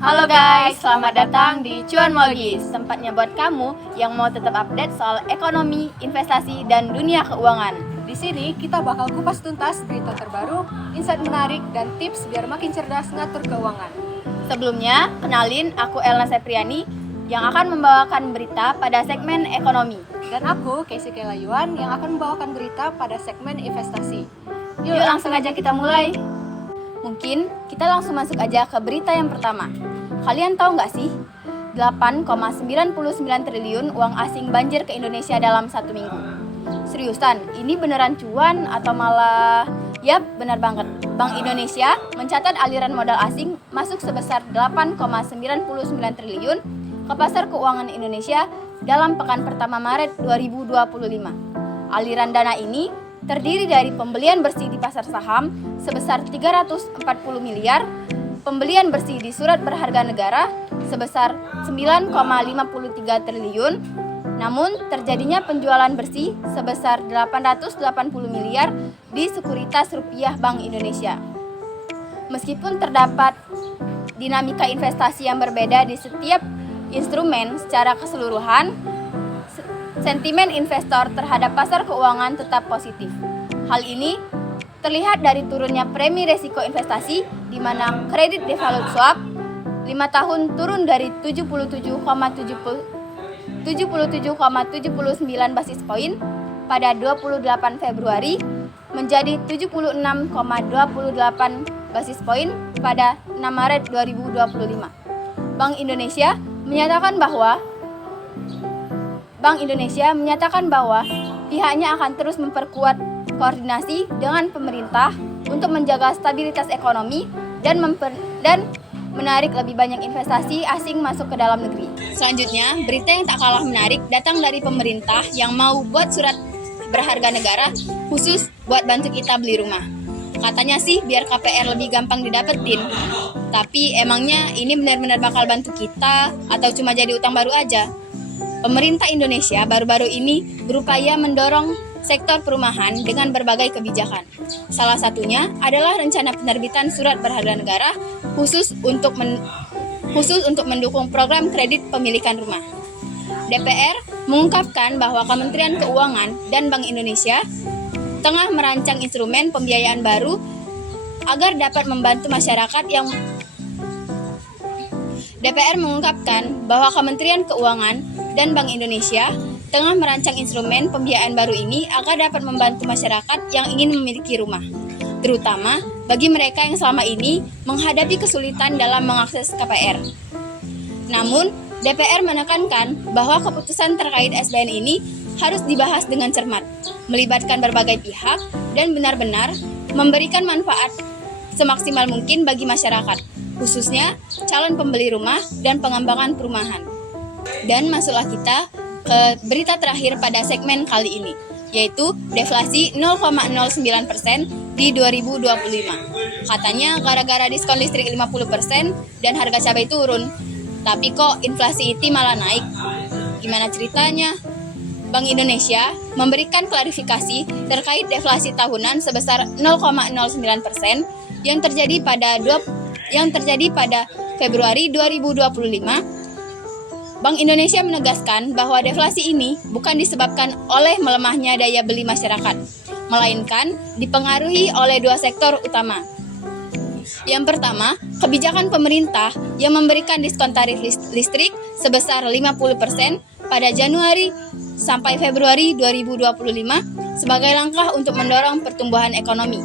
Halo guys, selamat datang di Cuan Logis, tempatnya buat kamu yang mau tetap update soal ekonomi, investasi, dan dunia keuangan. Di sini kita bakal kupas tuntas berita terbaru, insight menarik, dan tips biar makin cerdas ngatur keuangan. Sebelumnya, kenalin aku Elna Sepriani yang akan membawakan berita pada segmen ekonomi. Dan aku, Casey Kelayuan, yang akan membawakan berita pada segmen investasi. Yuk langsung aja kita mulai. Mungkin kita langsung masuk aja ke berita yang pertama. Kalian tahu nggak sih? 8,99 triliun uang asing banjir ke Indonesia dalam 1 minggu. Seriusan, ini beneran cuan atau malah... Yap, benar banget. Bank Indonesia mencatat aliran modal asing masuk sebesar 8,99 triliun ke pasar keuangan Indonesia dalam pekan pertama Maret 2025. Aliran dana ini terdiri dari pembelian bersih di pasar saham sebesar 340 miliar, pembelian bersih di surat berharga negara sebesar 9,53 triliun, namun terjadinya penjualan bersih sebesar 880 miliar di sekuritas rupiah Bank Indonesia. Meskipun terdapat dinamika investasi yang berbeda di setiap instrumen secara keseluruhan, sentimen investor terhadap pasar keuangan tetap positif. Hal ini terlihat dari turunnya premi resiko investasi di mana kredit default swap 5 tahun turun dari 77,79 basis poin pada 28 Februari menjadi 76,28 basis poin pada 6 Maret 2025. Bank Indonesia menyatakan bahwa pihaknya akan terus memperkuat koordinasi dengan pemerintah untuk menjaga stabilitas ekonomi dan menarik lebih banyak investasi asing masuk ke dalam negeri. Selanjutnya, berita yang tak kalah menarik datang dari pemerintah yang mau buat surat berharga negara khusus buat bantu kita beli rumah. Katanya sih biar KPR lebih gampang didapetin. Tapi emangnya ini benar-benar bakal bantu kita atau cuma jadi utang baru aja? Pemerintah Indonesia baru-baru ini berupaya mendorong sektor perumahan dengan berbagai kebijakan. Salah satunya adalah rencana penerbitan surat berharga negara khusus untuk mendukung program kredit pemilikan rumah. DPR mengungkapkan bahwa Kementerian Keuangan dan Bank Indonesia tengah merancang instrumen pembiayaan baru agar dapat membantu masyarakat yang DPR mengungkapkan bahwa Kementerian Keuangan dan Bank Indonesia tengah merancang instrumen pembiayaan baru ini agar dapat membantu masyarakat yang ingin memiliki rumah, terutama bagi mereka yang selama ini menghadapi kesulitan dalam mengakses KPR. Namun, DPR menekankan bahwa keputusan terkait SBN ini harus dibahas dengan cermat, melibatkan berbagai pihak, dan benar-benar memberikan manfaat semaksimal mungkin bagi masyarakat, khususnya calon pembeli rumah dan pengembangan perumahan. Dan masuklah kita ke berita terakhir pada segmen kali ini, yaitu deflasi 0,09% di 2025. Katanya gara-gara diskon listrik 50% dan harga cabai turun. Tapi kok inflasi itu malah naik? Gimana ceritanya? Bank Indonesia memberikan klarifikasi terkait deflasi tahunan sebesar 0,09% yang terjadi pada Februari 2025. Bank Indonesia menegaskan bahwa deflasi ini bukan disebabkan oleh melemahnya daya beli masyarakat, melainkan dipengaruhi oleh dua sektor utama. Yang pertama, kebijakan pemerintah yang memberikan diskon tarif listrik sebesar 50% pada Januari sampai Februari 2025 sebagai langkah untuk mendorong pertumbuhan ekonomi.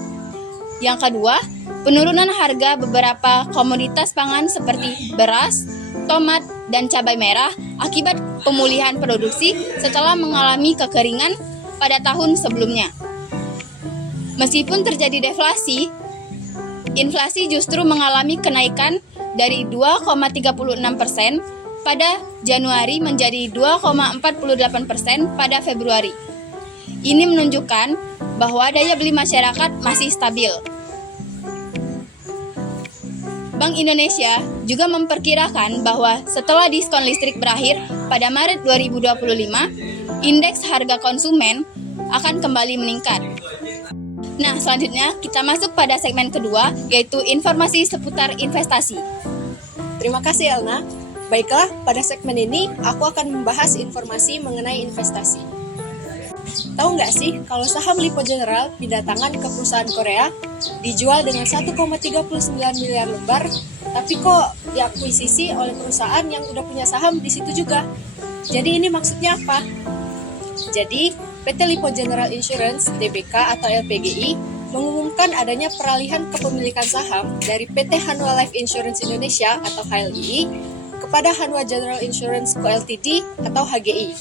Yang kedua, penurunan harga beberapa komoditas pangan seperti beras, tomat, dan cabai merah akibat pemulihan produksi setelah mengalami kekeringan pada tahun sebelumnya. Meskipun terjadi deflasi, inflasi justru mengalami kenaikan dari 2,36% pada Januari menjadi 2,48% pada Februari. Ini menunjukkan bahwa daya beli masyarakat masih stabil. Bank Indonesia juga memperkirakan bahwa setelah diskon listrik berakhir pada Maret 2025, indeks harga konsumen akan kembali meningkat. Nah, selanjutnya kita masuk pada segmen kedua, yaitu informasi seputar investasi. Terima kasih Elna. Baiklah, pada segmen ini aku akan membahas informasi mengenai investasi. Tahu nggak sih kalau saham Lippo General pindah tangan ke perusahaan Korea dijual dengan 1,39 miliar lembar, tapi kok diakuisisi oleh perusahaan yang udah punya saham di situ juga. Jadi ini maksudnya apa? Jadi PT Lippo General Insurance Tbk atau LPGI mengumumkan adanya peralihan kepemilikan saham dari PT Hanwha Life Insurance Indonesia atau HLII kepada Hanwha General Insurance Co Ltd atau HGI.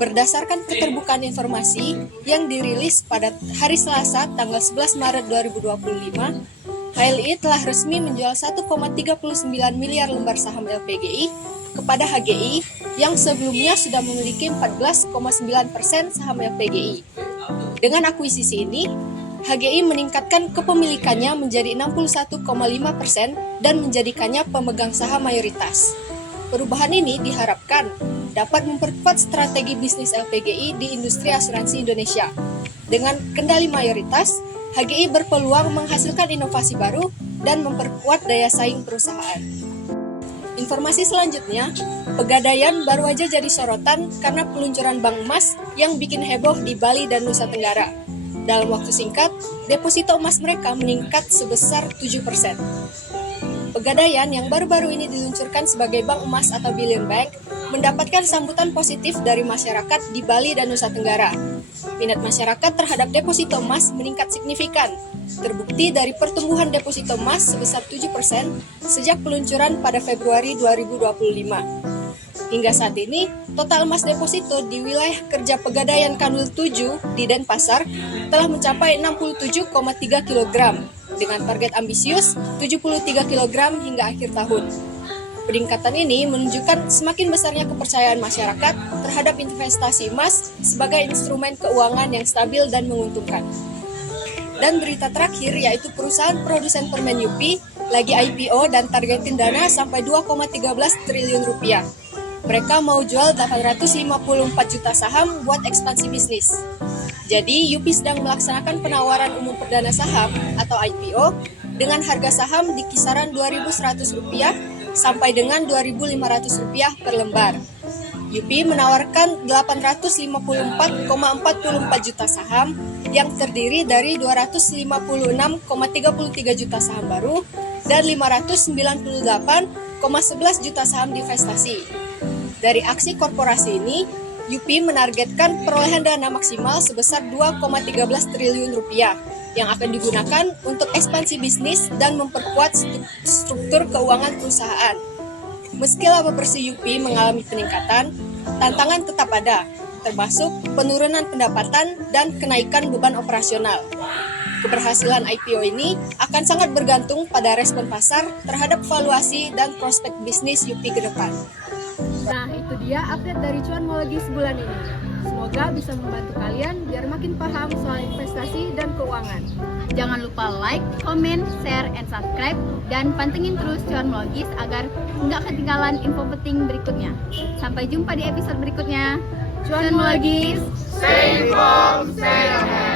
Berdasarkan keterbukaan informasi yang dirilis pada hari Selasa tanggal 11 Maret 2025, HLII telah resmi menjual 1,39 miliar lembar saham LPGI kepada HGI yang sebelumnya sudah memiliki 14,9% saham LPGI. Dengan akuisisi ini, HGI meningkatkan kepemilikannya menjadi 61,5% dan menjadikannya pemegang saham mayoritas. Perubahan ini diharapkan dapat memperkuat strategi bisnis LPGI di industri asuransi Indonesia. Dengan kendali mayoritas, HGI berpeluang menghasilkan inovasi baru dan memperkuat daya saing perusahaan. Informasi selanjutnya, Pegadaian baru aja jadi sorotan karena peluncuran bank emas yang bikin heboh di Bali dan Nusa Tenggara. Dalam waktu singkat, deposito emas mereka meningkat sebesar 7%. Pegadaian yang baru-baru ini diluncurkan sebagai bank emas atau Billion Bank mendapatkan sambutan positif dari masyarakat di Bali dan Nusa Tenggara. Minat masyarakat terhadap deposito emas meningkat signifikan, terbukti dari pertumbuhan deposito emas sebesar 7% sejak peluncuran pada Februari 2025. Hingga saat ini, total emas deposito di wilayah kerja Pegadaian Kanwil 7 di Denpasar telah mencapai 67,3 kg, dengan target ambisius 73 kg hingga akhir tahun. Peningkatan ini menunjukkan semakin besarnya kepercayaan masyarakat terhadap investasi emas sebagai instrumen keuangan yang stabil dan menguntungkan. Dan berita terakhir yaitu perusahaan produsen permen Yupi lagi IPO dan targetin dana sampai 2,13 triliun rupiah. Mereka mau jual 854 juta saham buat ekspansi bisnis. Jadi, Yupi sedang melaksanakan penawaran umum perdana saham atau IPO dengan harga saham di kisaran Rp2.100 sampai dengan Rp2.500 per lembar. Yupi menawarkan 854,44 juta saham yang terdiri dari 256,33 juta saham baru dan 598,11 juta saham divestasi. Dari aksi korporasi ini, Yupi menargetkan perolehan dana maksimal sebesar 2,13 triliun rupiah yang akan digunakan untuk ekspansi bisnis dan memperkuat struktur keuangan perusahaan. Meski laba bersih Yupi mengalami peningkatan, tantangan tetap ada, termasuk penurunan pendapatan dan kenaikan beban operasional. Keberhasilan IPO ini akan sangat bergantung pada respon pasar terhadap valuasi dan prospek bisnis Yupi ke depan. Nah, itu dia update dari Cuanmologis bulan ini. Semoga bisa membantu kalian biar makin paham soal investasi dan keuangan. Jangan lupa like, comment, share, and subscribe, dan pantengin terus Cuanmologis agar nggak ketinggalan info penting berikutnya. Sampai jumpa di episode berikutnya. Cuanmologis, Stay informed, stay ahead.